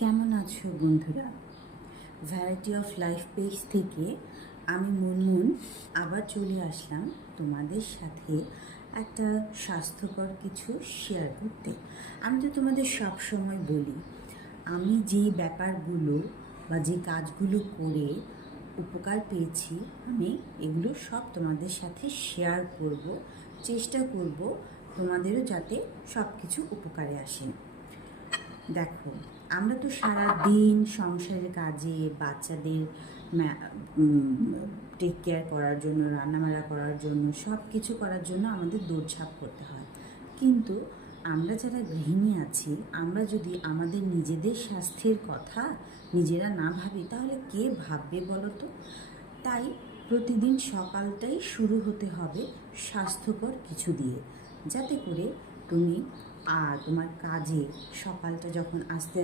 কেমন আছো বন্ধুরা? ভ্যারাইটি অফ লাইফ পেজ থেকে আমি মুনমুন আবার চলে আসলাম তোমাদের সাথে একটা স্বাস্থ্যকর কিছু শেয়ার করতে। আমি তো তোমাদের সব সময় বলি, আমি যে ব্যাপারগুলো বা যে কাজগুলো করে উপকার পেয়েছি, আমি এগুলো সব তোমাদের সাথে শেয়ার করব, চেষ্টা করব তোমাদেরও যাতে সব কিছু উপকারে আসে। দেখো, আমরা তো সারা দিন সংসারের কাজে বাচ্চাদের টেক কেয়ার করার জন্য, রান্নাবান্না করার জন্য, সব কিছু করার জন্য আমাদের দৌড়ঝাঁপ করতে হয়। কিন্তু আমরা যারা গৃহিণী আছি, আমরা যদি আমাদের নিজেদের স্বাস্থ্যের কথা নিজেরা না ভাবি, তাহলে কে ভাববে বলো তো? তাই প্রতিদিন সকালটাই শুরু হতে হবে স্বাস্থ্যকর কিছু দিয়ে, যাতে করে তুমি আর তোমার কাজে সকালটা যখন আস্তে